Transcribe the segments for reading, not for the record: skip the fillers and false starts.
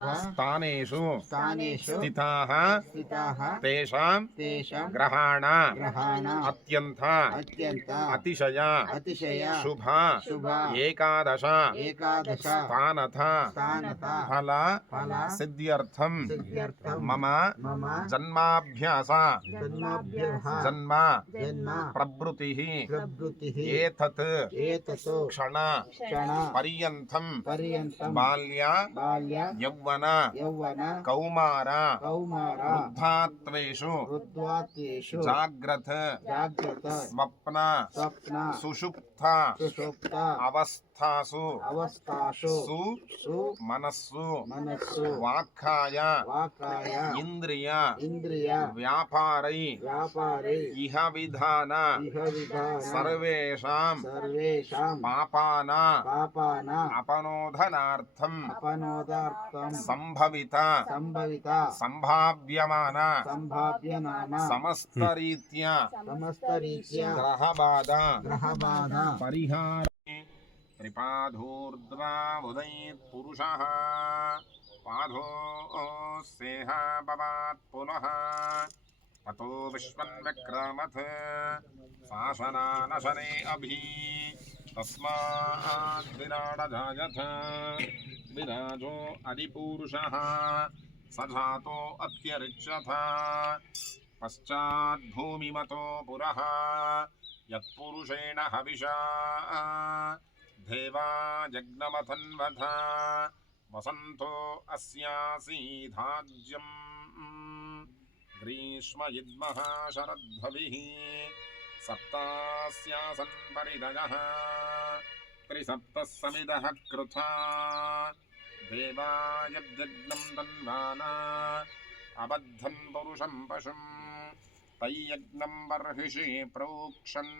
स्थानेषु स्थिताः तेषां ग्रहाण अत्यंत अतिशय शुभ एकादश स्थानथ फल सिद्ध्यर्थं मम जन्माभ्यास जन्म प्रभृतिः एतत् क्षण पर्यन्तं बाल्य यौवन कौमार वृद्धात्वेषु जाग्रत स्वप्न सुषुप्त अवस्थासु मनस्सु वाक्काय इंद्रिय व्यापारै इह विधान सर्वेषां पापाना अपनोदनार्थं संभवित संभाव्यमान समस्तरीत्या ग्रहबाधा परिहार त्रिपाधूर्ध्वा उदयेत् पुरुषः पाधोस्सेह भवात् पुनः ततो विश्वन्विक्रमत् शासनानशने अभि तस्मात् विराडजायथ विराजो अधिपुरुषः स जातो अत्यरिच्यथ पश्चात् भूमिमतो पुरः यत्पुरुषेण हविषा देवा जग्नमथन्वथ वसन्तो अस्यासीधाज्यम् ग्रीष्म इद्मः शरद्भविः सप्तास्यासन् परिदयः त्रिसप्तः समिदः कृथा देवा यज्जग्नं तन्वाना अबद्धन् पुरुषं पशुं तय्यज्ञं बर्हिषि प्रोक्षन्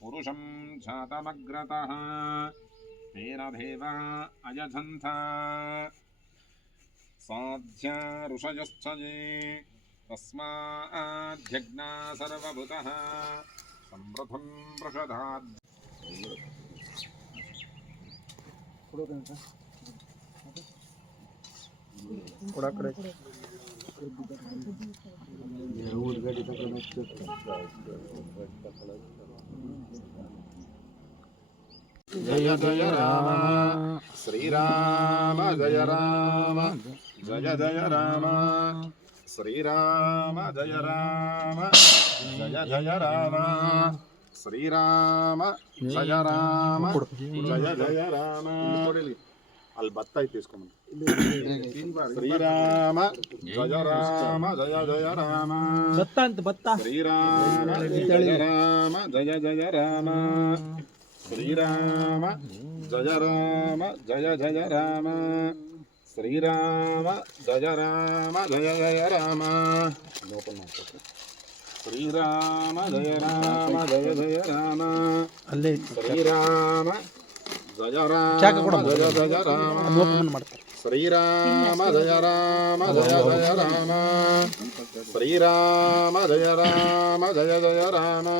पुरुषं जातमग्रतः तेन देवा अयजन्त साध्या ऋषयश्च ये तस्माद्यज्ञा सर्वभूतः समृद्धं वृषधाद् जय जय राम श्रीराम जय राम जय जय राम श्रीराम जय राम जय जय राम श्रीराम जय राम जय जय राम ಅಲ್ಲಿ ಭತ್ತ ಐತಿ ಇಸ್ಕೊಂಬಂದು ಶ್ರೀರಾಮ ಜಯ ರಾಮ ಜಯ ಜಯ ರಾಮ ಭತ್ತ ಅಂತ ಭತ್ತ ಶ್ರೀರಾಮ ಜಯ ರಾಮ ಜಯ ಜಯ ರಾಮ ಶ್ರೀರಾಮ ಜಯ ರಾಮ ಜಯ ಜಯ ರಾಮ ಶ್ರೀರಾಮ ಜಯ ರಾಮ ಜಯ ಜಯ ರಾಮ ಶ್ರೀರಾಮ ಜಯ ರಾಮ ಜಯ ಜಯ ರಾಮ ಅಲ್ಲಿ ಶ್ರೀರಾಮ जय राम जय जय राम श्रीराम जय राम जय जय राम श्रीराम जय राम जय जय राम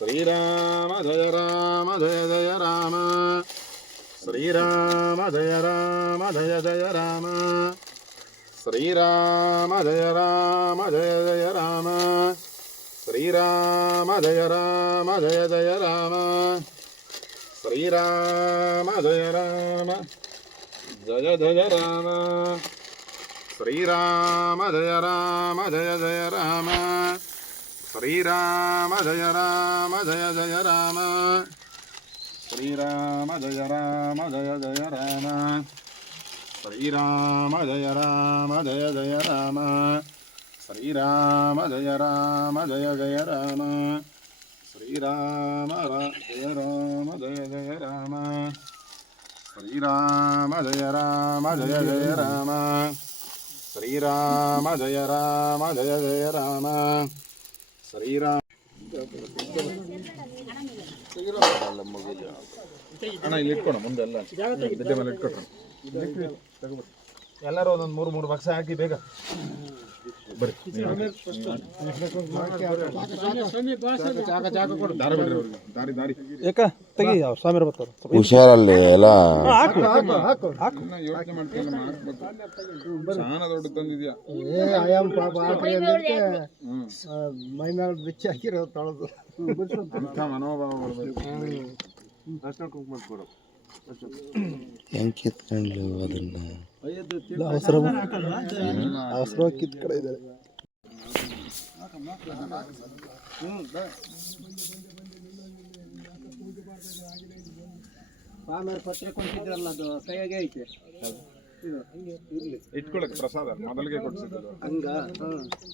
श्रीराम जय राम जय जय राम श्रीराम जय राम जय जय राम श्रीराम जय राम जय जय राम श्रीराम जय राम जय जय राम श्रीराम जय राम जय जय राम श्रीराम जय राम जय जय राम श्रीराम जय राम जय जय राम श्रीराम जय राम जय जय राम श्रीराम जय राम जय जय राम श्रीराम जय राम जय जय राम श्रीराम जय राम जय जय राम श्रीराम जय राम जय जय राम श्रीराम जय राम जय जय राम श्रीराम ಅಣ್ಣ ಇಲ್ಲಿ ಇಟ್ಕೊಣ ಮುಂದೆಲ್ಲ ಬಿದ್ದೆ ಮೇಲೆ ಇಟ್ಕೊಟ್ರು ಎಲ್ಲರೂ ಒಂದೊಂದು 3 ಬಾಕ್ಸ್ ಹಾಕಿ ಬೇಗ ಹುಷಾರಲ್ಲಿ ಎಲ್ಲ ಮೈ ಮೇಲೆ ಬಿಚ್ಚಿ ಹಾಕಿರೋ ತೊಳೆದು ಮನೋಭಾವ ಹೆಂಗೆ ಕಿತ್ಕೊಂಡ್ಲು ಅದನ್ನ ಅವಸರ ಕಿತ್ ಕಡೆ ಇದೆ. ಪತ್ರೆ ಕೊಂತಿದ್ರಲ್ಲ ಅದು ಕೈಯಾಗೆ ಐತೆ ಇಟ್ಕೊಳಕ್ ಪ್ರಸಾದ ಮೊದಲಿಗೆ ಕೊಡ್ಸಿದ್ದು ಹಂಗ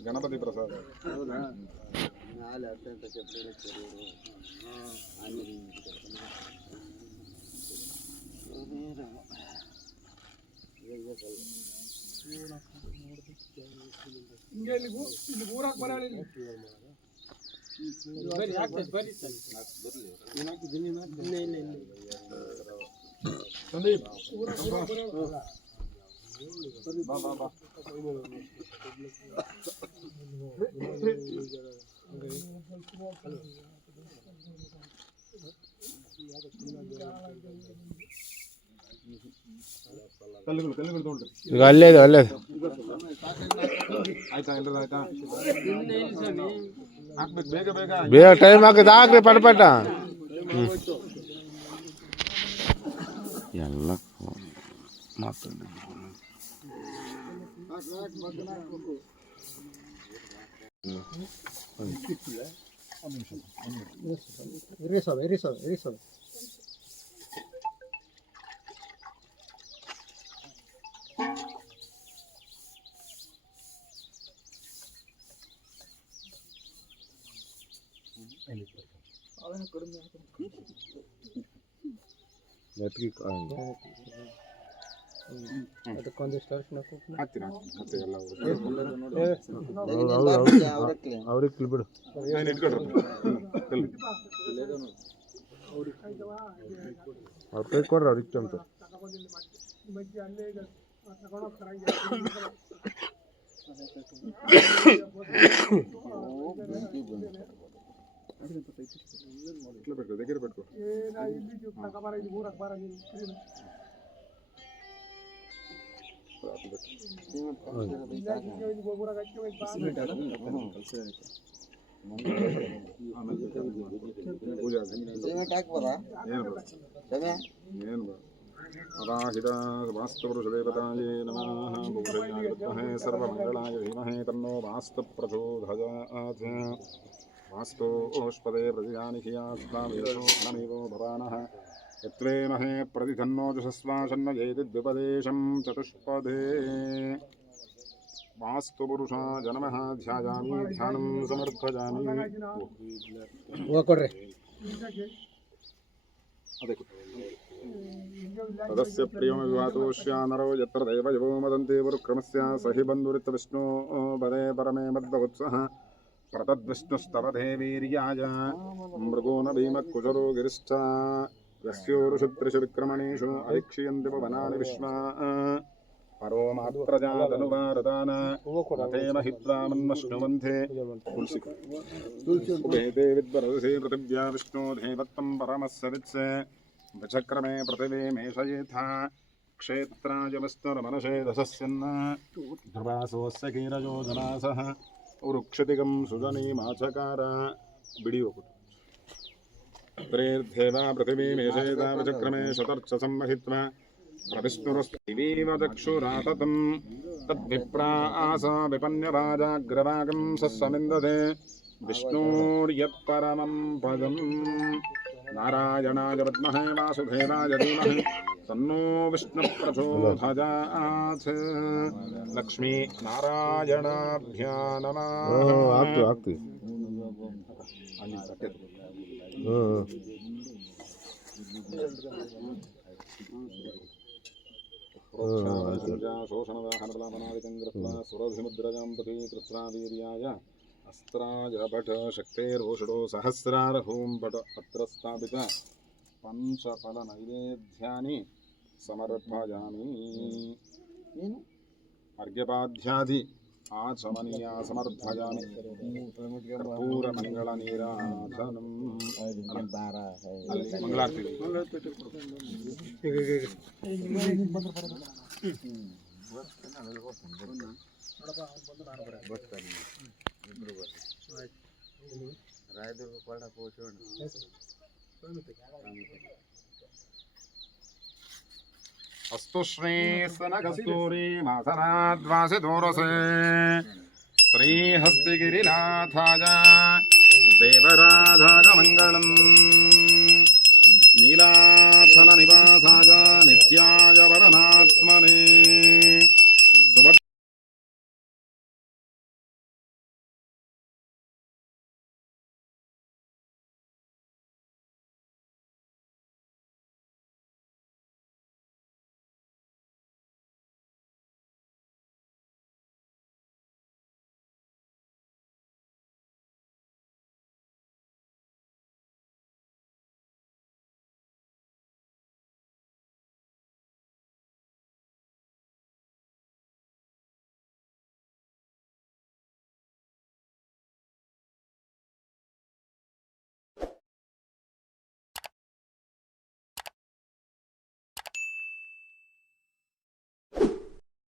ಗಣಪತಿ ಪ್ರಸಾದ. ಹೌದಾ? ಕಲ್ಲುಗಳು ತೊಗೊಂಡ್ರಿ ಈಗ ಅಲ್ಲೇದು ಅಲ್ಲೇದು ಆಯ್ತಾ ಎಲ್ಲರೂ ಆಯ್ತಾ? ಹಾಕ್ಬೇಕು ಬೇಗ ಬೇಗ ಬೇಗ ಟೈಮ್ ಹಾಕಿದ್ ಹಾಕ್ರಿ ಪಟ ಪಟ. ಎಲ್ಲ ಮಾತಾಡಿ ಇರಿಸೋದು ಅದಕ್ಕೊಂದಿಷ್ಟು ಅರಿಶಿನ ಕುಂಕುಮ ಹಾಕ್ತೀರಾ ಮತ್ತೆ ಎಲ್ಲ ಅವ್ರಿಗೆ ಬಿಡು. ಅವ್ರ ಕೈ ಕೊಡ್ರಿ ಅವ್ರಿಗೆ ಅಂತ దగ్గర పెట్టుకో. वास्तुपुरुषदेवतायै नमः भूषण्याय विद्महे सर्वमङ्गलाय धीमहि तन्नो वास्तु प्रचोदयात् वास्तोष्पदे प्रतिजानि ह्यास्तामिदो नमेवो भवानः यत्रेमहे प्रतिधन्नो जुषस्वाशन्नयेति द्विपदेशं चतुष्पदे वास्तुपुरुषाय नमः ध्यायामि ध्यानं समर्पयामि तदस्य प्रियं विवातोष्या नरो यत्र दैवयो मदन्ते पुरुक्रमस्य सहि बन्धुरित्तविष्णो पदे परमे मद्भवत्सः प्रतद्विष्णुस्तवधे वीर्याय मृगो न भीमकुचरो गिरिश्च यस्योरुषुत्रिषु विक्रमणेषु अरिक्षयन्ति पवनानि विश्वा परो मात्रजातनुवारदान रथे महित्वा मन्मश्नुवन्धे तुलसी विद्वरसे पृथिव्या विष्णो देवत्तं परमस्य वित्से विचक्रमे पृथिवी मेषयेथा क्षेत्राजमस्तरमनशे दशस्यन्न ध्रुवासोऽस्य कीरयोजनासः उरुक्षतिकं सुजनीमाचकार बिडियोकुटु प्रेर्धेवा पृथिवी मेषयेता विचक्रमे शतर्च संवहित्वा प्रविष्णुरस्तिवीव चक्षुराततं तद्विप्रा आसा विपन्यवाजाग्रवागं सस्समिन्दते विष्णोर्यत्परमं पदम् नारायणाय विद्महे वासुदेवाय धीमहि तन्नो विष्णुप्रचोदयात् लक्ष्मी नारायणाभ्या नमः शोषणदाहनलापनादिकङ्ग्रत्वा सुरभिमुद्रजां प्रति कृत्वा वीर्याय अस्त्राय भट शक्तेर्भूषणो सहस्रारहूं भट अत्र स्थापित पंचफलनैवेद्यानि समर्पयामि अर्घ्यपाध्यादि ಆಚಮನೀಯ ಸಮರ್ಥಯಾಮಿ ಕರ್ಪೂರಮಂಗಳ ನೀರಾಜನಂ ಅಲ್ಲಿ ಮಂಗಳಾರತಿ ಅಸ್ತು ಶ್ರೀ ಸನಕಸ್ತೂರಿ ಮಾಸನಾದ್ವಾಸಿತೋರಸೆ ಶ್ರೀಹಸ್ತಿಗಿರಿನಾಥಾಯ ದೇವರಾಜಾಯ ಮಂಗಳಂ ನೀಲಾಚಲ ನಿವಾಸಾಯ ನಿತ್ಯಾಯ ಪರಮಾತ್ಮನೇ